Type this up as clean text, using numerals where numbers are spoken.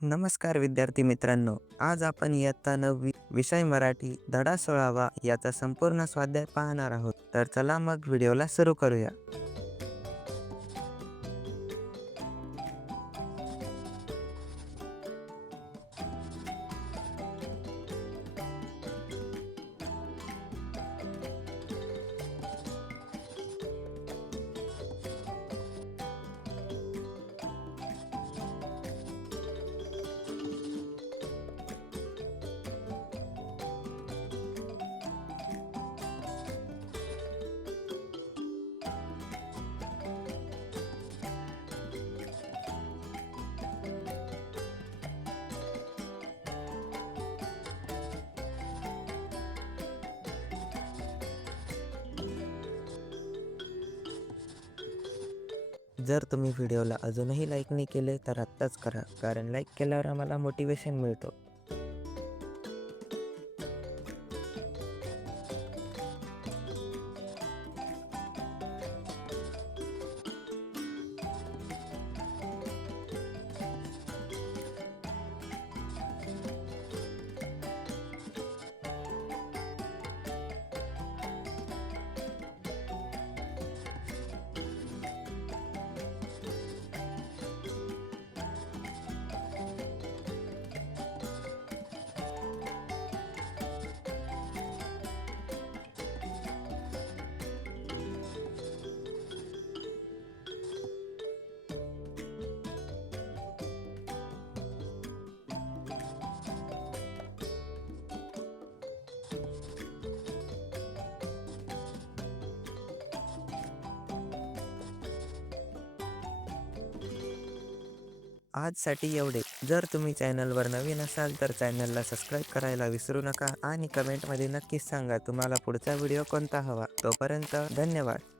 नमस्कार विद्यार्थी मित्रांनो, आज आपण इयत्ता 9वी विषय मराठी धडा 16वा याचा संपूर्ण स्वाध्याय पाहणार आहोत. तर चला मग व्हिडिओला सुरू करूया. जर तुम्ही व्हिडिओला अजूनही लाईक नाही केले तर आत्ताच करा, कारण लाईक केल्यावर आम्हाला मोटिवेशन मिळतो. आजसाठी एवढे. जर तुम्ही चॅनलवर नवीन असाल तर चॅनलला सबस्क्राईब करायला विसरू नका आणि कमेंटमध्ये नक्कीच सांगा तुम्हाला पुढचा व्हिडिओ कोणता हवा. तोपर्यंत धन्यवाद.